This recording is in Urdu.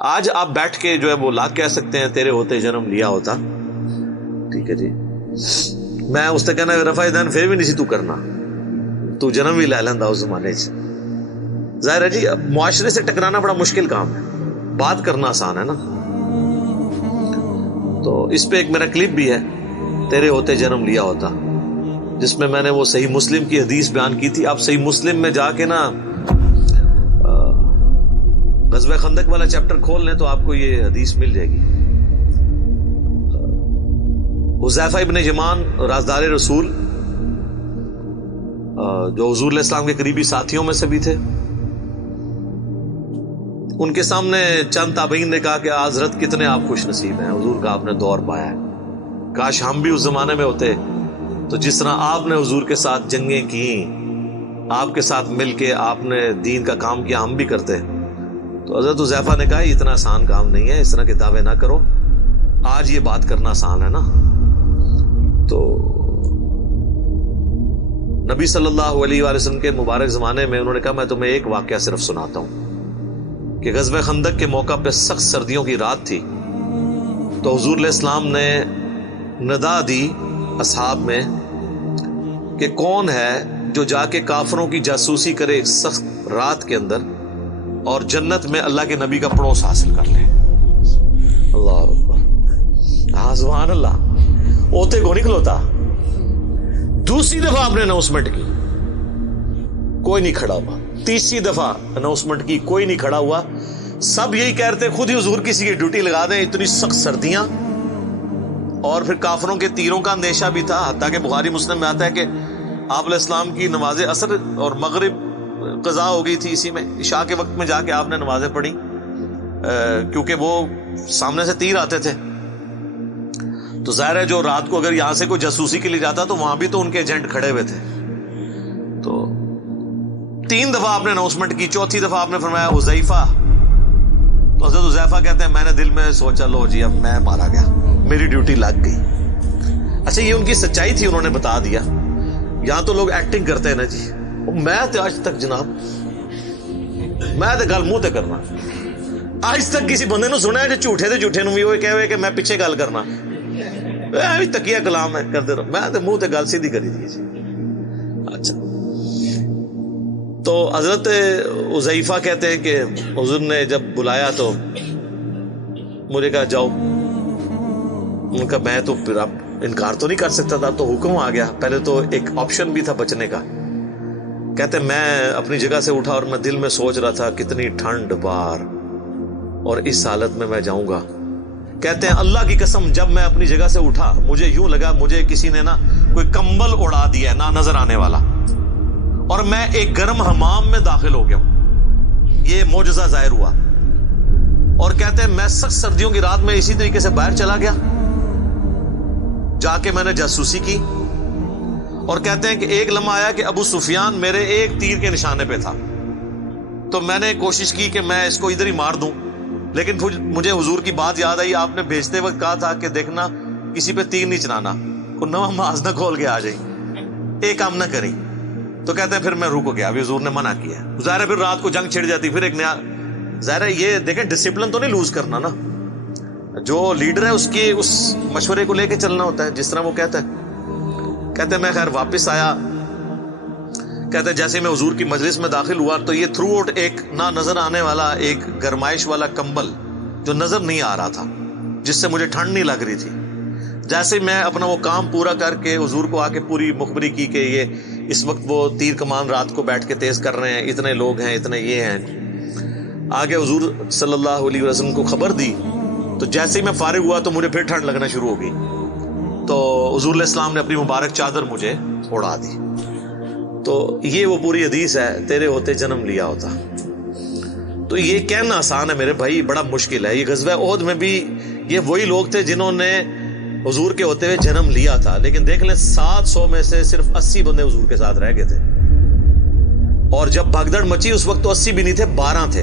آج آپ بیٹھ کے جو ہے وہ لاکھ کہہ سکتے ہیں تیرے ہوتے جنم لیا ہوتا. ٹھیک ہے جی, میں اس سے کہنا رفع دین پھر بھی نہیں سی تو کرنا, تو جنم بھی لے لینا اس زمانے سے. ظاہر ہے جی معاشرے سے ٹکرانا بڑا مشکل کام ہے, بات کرنا آسان ہے نا. تو اس پہ ایک میرا کلپ بھی ہے تیرے ہوتے جنم لیا ہوتا, جس میں نے وہ صحیح مسلم کی حدیث بیان کی تھی. آپ صحیح مسلم میں جا کے نا غزوہ خندق والا چیپٹر کھول لیں تو آپ کو یہ حدیث مل جائے گی. حذیفہ ابن یمان رازدار رسول, جو حضور علیہ السلام کے قریبی ساتھیوں میں سے بھی تھے, ان کے سامنے چند تابعین نے کہا کہ حضرت کتنے آپ خوش نصیب ہیں, حضور کا آپ نے دور پایا ہے. کاش ہم بھی اس زمانے میں ہوتے تو جس طرح آپ نے حضور کے ساتھ جنگیں کی, آپ کے ساتھ مل کے آپ نے دین کا کام کیا, ہم بھی کرتے. تو حضرت حذیفہ نے کہا یہ اتنا آسان کام نہیں ہے, اس طرح کے دعوے نہ کرو, آج یہ بات کرنا آسان ہے نا. تو نبی صلی اللہ علیہ وآلہ وسلم کے مبارک زمانے میں انہوں نے کہا میں تمہیں ایک واقعہ صرف سناتا ہوں کہ غزوہ خندق کے موقع پہ سخت سردیوں کی رات تھی. تو حضور علیہ السلام نے ندا دی اصحاب میں کہ کون ہے جو جا کے کافروں کی جاسوسی کرے ایک سخت رات کے اندر اور جنت میں اللہ کے نبی کا پڑوس حاصل کر لے. اللہ اکبر, ہاں سبحان اللہ. اوتے کو نکلوتا. دوسری دفعہ آپ نے اناؤنسمنٹ کی, کوئی نہیں کھڑا ہوا. تیسری دفعہ اناؤنسمنٹ کی, کوئی نہیں کھڑا ہوا. سب یہی کہتے خود ہی حضور کسی کی ڈیوٹی لگا دیں, اتنی سخت سردیاں, اور پھر کافروں کے تیروں کا اندیشہ بھی تھا. حتیٰ کہ بخاری مسلم میں آتا ہے کہ آپ علیہ السلام کی نماز عصر اور مغرب قضا ہو گئی تھی اسی میں, عشاء کے وقت میں جا کے آپ نے نمازیں پڑھی, کیونکہ وہ سامنے سے تیر آتے تھے. تو ظاہر ہے جو رات کو اگر یہاں سے کوئی جاسوسی کے لیے جاتا تو وہاں بھی تو ان کے ایجنٹ کھڑے ہوئے تھے. تو 3 دفعہ آپ نے اناؤنسمنٹ کی, چوتھی دفعہ آپ نے فرمایا حذیفہ. تو حضرت حذیفہ کہتے ہیں میں نے دل میں سوچا لو جی اب میں مارا گیا, میری ڈیوٹی لگ گئی. اچھا یہ ان کی سچائی تھی, انہوں نے بتا دیا. یہاں تو لوگ ایکٹنگ کرتے ہیں نا جی, میں تو آج تک جناب میں تو گل منہ تے کرنا, آج تک کسی بندے نو سنیا جو جھوٹے تے جھوٹے نو بھی وہ کہے ہوئے کہ میں پیچھے گل کرنا, تکیہ کلام ہے کرتے رہو, میں تو منہ تے گل سیدھی کری دی جی. اچھا تو حضرت حذیفہ کہتے ہیں کہ حضور نے جب بلایا تو مجھے کہا جاؤ. ان کا میں تو پھر اب انکار تو نہیں کر سکتا تھا, تو حکم آ گیا. پہلے تو ایک آپشن بھی تھا بچنے کا. کہتے میں اپنی جگہ سے اٹھا اور میں دل میں سوچ رہا تھا کتنی ٹھنڈ بار, اور اس حالت میں جاؤں گا. کہتے ہیں اللہ کی قسم جب میں اپنی جگہ سے اٹھا مجھے یوں لگا مجھے کسی نے نا کوئی کمبل اڑا دیا ہے, نہ نظر آنے والا, اور میں ایک گرم حمام میں داخل ہو گیا ہوں. یہ معجزہ ظاہر ہوا. اور کہتے ہیں میں سخت سردیوں کی رات میں اسی طریقے سے باہر چلا گیا, جا کے میں نے جاسوسی کی. اور کہتے ہیں کہ ایک لمحہ آیا کہ ابو سفیان میرے ایک تیر کے نشانے پہ تھا, تو میں نے کوشش کی کہ میں اس کو ادھر ہی مار دوں, لیکن مجھے حضور کی بات یاد آئی, آپ نے بھیجتے وقت کہا تھا کہ دیکھنا کسی پہ تیر نہیں چلانا, کوئی نواں ماز نہ کھول کے آ جائیں, ایک کام نہ کریں. تو کہتے ہیں پھر میں رک گیا, ابھی حضور نے منع کیا. ظاہر ہے پھر رات کو جنگ چھڑ جاتی, پھر ایک نیا. ظاہر ہے یہ دیکھیں ڈسپلن تو نہیں لوز کرنا نا, جو لیڈر ہے اس کی اس مشورے کو لے کے چلنا ہوتا ہے جس طرح وہ کہتا ہے. کہتے ہیں میں خیر واپس آیا. کہتے ہیں جیسے میں حضور کی مجلس میں داخل ہوا تو یہ تھرو آؤٹ ایک نہ نظر آنے والا ایک گرمائش والا کمبل جو نظر نہیں آ رہا تھا, جس سے مجھے ٹھنڈ نہیں لگ رہی تھی. جیسے میں اپنا وہ کام پورا کر کے حضور کو آ کے پوری مخبری کی کہ یہ اس وقت وہ تیر کمان رات کو بیٹھ کے تیز کر رہے ہیں, اتنے لوگ ہیں, اتنے یہ ہیں. آگے حضور صلی اللہ علیہ وسلم کو خبر دی, تو جیسے ہی میں فارغ ہوا تو مجھے پھر ٹھنڈ لگنا شروع ہو گئی. تو حضور علیہ السلام نے اپنی مبارک چادر مجھے اڑا دی. تو یہ وہ پوری حدیث ہے تیرے ہوتے جنم لیا ہوتا. تو یہ کہنا آسان ہے میرے بھائی, بڑا مشکل ہے. یہ غزوہ احد میں بھی یہ وہی لوگ تھے جنہوں نے حضور کے ہوتے ہوئے جنم لیا تھا, لیکن دیکھ لیں 700 میں سے صرف 80 بندے حضور کے ساتھ رہ گئے تھے. اور جب بھگدڑ مچی اس وقت تو 80 بھی نہیں تھے, 12 تھے.